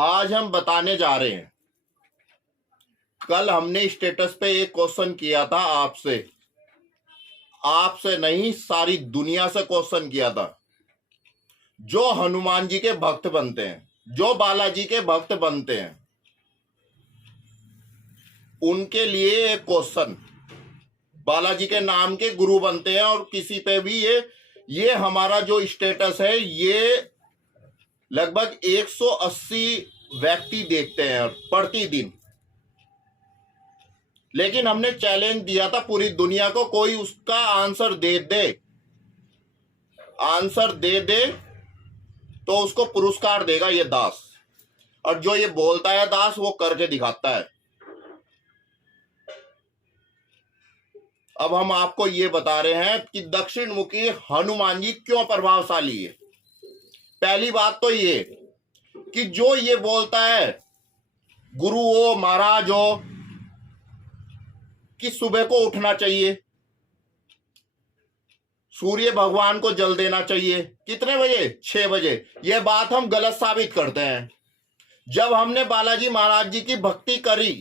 आज हम बताने जा रहे हैं। कल हमने स्टेटस पे एक क्वेश्चन किया था आपसे नहीं, सारी दुनिया से क्वेश्चन किया था। जो हनुमान जी के भक्त बनते हैं, जो बालाजी के भक्त बनते हैं, उनके लिए एक क्वेश्चन। बालाजी के नाम के गुरु बनते हैं और किसी पे भी ये हमारा जो स्टेटस है, ये लगभग 180 व्यक्ति देखते हैं प्रतिदिन। लेकिन हमने चैलेंज दिया था पूरी दुनिया को, कोई उसका आंसर दे दे तो उसको पुरस्कार देगा ये दास। और जो ये बोलता है दास, वो करके दिखाता है। अब हम आपको ये बता रहे हैं कि दक्षिण मुखी हनुमान जी क्यों प्रभावशाली है। पहली बात तो ये कि जो ये बोलता है गुरु हो, महाराज हो, कि सुबह को उठना चाहिए, सूर्य भगवान को जल देना चाहिए। कितने बजे? 6 बजे। यह बात हम गलत साबित करते हैं। जब हमने बालाजी महाराज जी की भक्ति करी,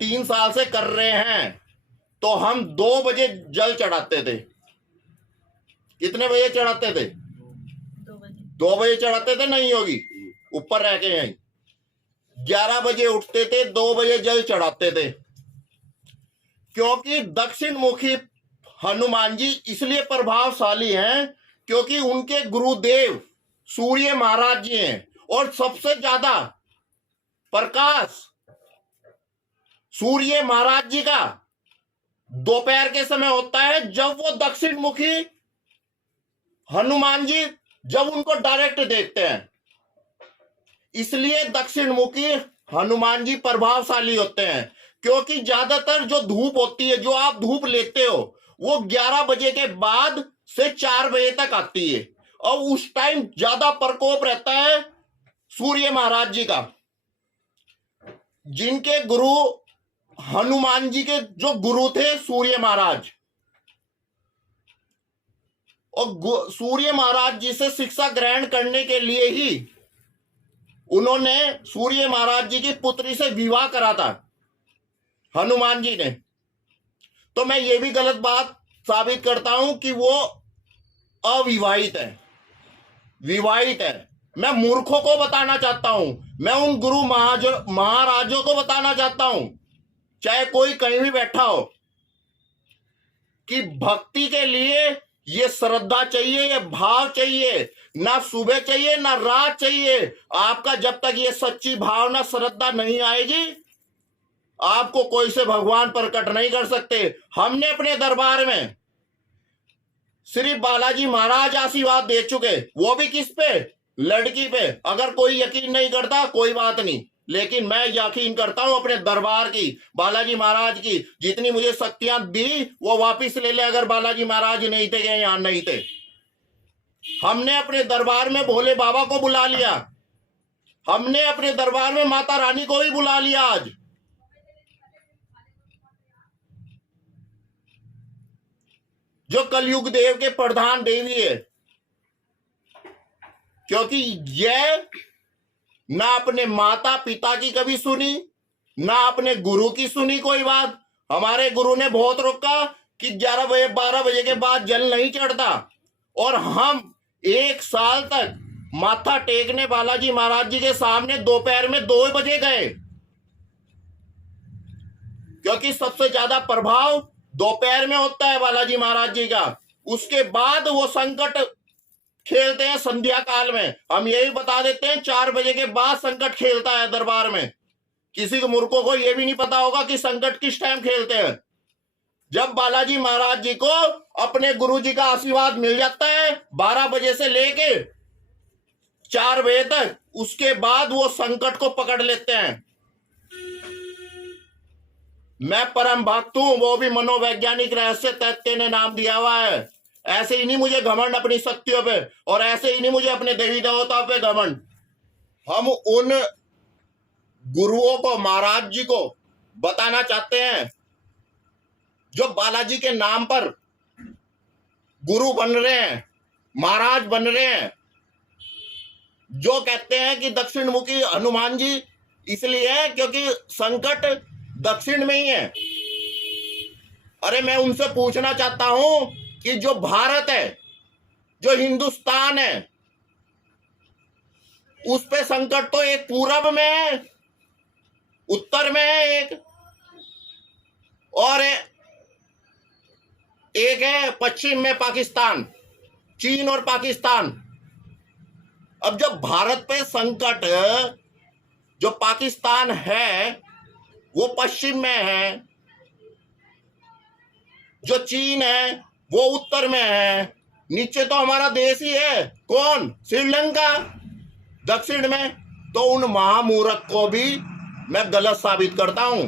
3 साल से कर रहे हैं, तो हम 2 बजे जल चढ़ाते थे। कितने बजे चढ़ाते थे? 2 बजे चढ़ाते थे। नहीं होगी, ऊपर रह के यहीं 11 बजे उठते थे, 2 बजे जल चढ़ाते थे। क्योंकि दक्षिण मुखी हनुमान जी इसलिए प्रभावशाली हैं क्योंकि उनके गुरुदेव सूर्य महाराज जी हैं। और सबसे ज्यादा प्रकाश सूर्य महाराज जी का दोपहर के समय होता है, जब वो दक्षिण मुखी हनुमान जी जब उनको डायरेक्ट देखते हैं। इसलिए दक्षिण मुखी हनुमान जी प्रभावशाली होते हैं। क्योंकि ज्यादातर जो धूप होती है, जो आप धूप लेते हो, वो 11 बजे के बाद से 4 बजे तक आती है। और उस टाइम ज्यादा प्रकोप रहता है सूर्य महाराज जी का। जिनके गुरु हनुमान जी के जो गुरु थे सूर्य महाराज, और सूर्य महाराज जी से शिक्षा ग्रहण करने के लिए ही उन्होंने सूर्य महाराज जी की पुत्री से विवाह करा था हनुमान जी ने। तो मैं ये भी गलत बात साबित करता हूं कि वो अविवाहित है, विवाहित है। मैं मूर्खों को बताना चाहता हूं, मैं उन गुरु महाराजों को बताना चाहता हूं, चाहे कोई कहीं भी बैठा हो, कि भक्ति के लिए ये श्रद्धा चाहिए, ये भाव चाहिए। ना सुबह चाहिए, ना रात चाहिए। आपका जब तक ये सच्ची भावना श्रद्धा नहीं आएगी, आपको कोई से भगवान प्रकट नहीं कर सकते। हमने अपने दरबार में सिर्फ बालाजी महाराज आशीर्वाद दे चुके, वो भी किस पे? लड़की पे। अगर कोई यकीन नहीं करता कोई बात नहीं, लेकिन मैं यकीन करता हूं अपने दरबार की, बालाजी महाराज की। जितनी मुझे शक्तियां दी वो वापिस ले ले, अगर बालाजी महाराज नहीं थे, यहां नहीं थे। हमने अपने दरबार में भोले बाबा को बुला लिया, हमने अपने दरबार में माता रानी को भी बुला लिया आज। जो कलयुग देव के प्रधान देवी है। क्योंकि यह ना अपने माता पिता की कभी सुनी, ना अपने गुरु की सुनी कोई बात। हमारे गुरु ने बहुत रोका कि 11 बजे 12 बजे के बाद जल नहीं चढ़ता। और हम 1 साल तक माथा टेकने बालाजी महाराज जी के सामने दोपहर में 2 बजे गए। क्योंकि सबसे ज्यादा प्रभाव दोपहर में होता है बालाजी महाराज जी का। उसके बाद वो संकट खेलते हैं संध्या काल में। हम यही बता देते हैं, 4 बजे के बाद संकट खेलता है दरबार में। किसी के मूर्खों को यह भी नहीं पता होगा कि संकट किस टाइम खेलते हैं। जब बालाजी महाराज जी को अपने गुरु जी का आशीर्वाद मिल जाता है 12 बजे से लेके 4 बजे तक, उसके बाद वो संकट को पकड़ लेते हैं। मैं परम भक्त हूं, वो भी मनोवैज्ञानिक रहस्य तत्व ने नाम दिया हुआ है। ऐसे ही नहीं मुझे घमंड अपनी शक्तियों पे, और ऐसे ही नहीं मुझे अपने देवी देवताओं पे घमंड। हम उन गुरुओं को, महाराज जी को बताना चाहते हैं जो बालाजी के नाम पर गुरु बन रहे हैं, महाराज बन रहे हैं। जो कहते हैं कि दक्षिण मुखी हनुमान जी इसलिए है क्योंकि संकट दक्षिण में ही है। अरे मैं उनसे पूछना चाहता हूं कि जो भारत है, जो हिंदुस्तान है, उस पे संकट तो एक पूरब में है, उत्तर में है एक, और एक है पश्चिम में पाकिस्तान, चीन और पाकिस्तान। अब जब भारत पे संकट, जो पाकिस्तान है वो पश्चिम में है, जो चीन है वो उत्तर में है, नीचे तो हमारा देश ही है, कौन? श्रीलंका, दक्षिण में। तो उन महामूर्ख को भी मैं गलत साबित करता हूं।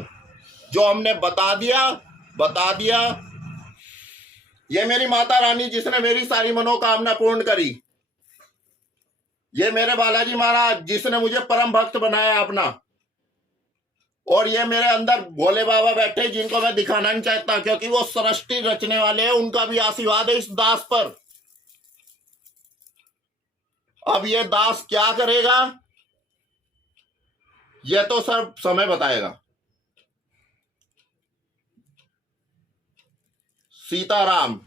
जो हमने बता दिया। ये मेरी माता रानी जिसने मेरी सारी मनोकामना पूर्ण करी, ये मेरे बालाजी महाराज जिसने मुझे परम भक्त बनाया अपना, और ये मेरे अंदर भोले बाबा बैठे जिनको मैं दिखाना नहीं चाहता क्योंकि वो सृष्टि रचने वाले हैं, उनका भी आशीर्वाद है इस दास पर। अब ये दास क्या करेगा ये तो सब समय बताएगा। सीताराम।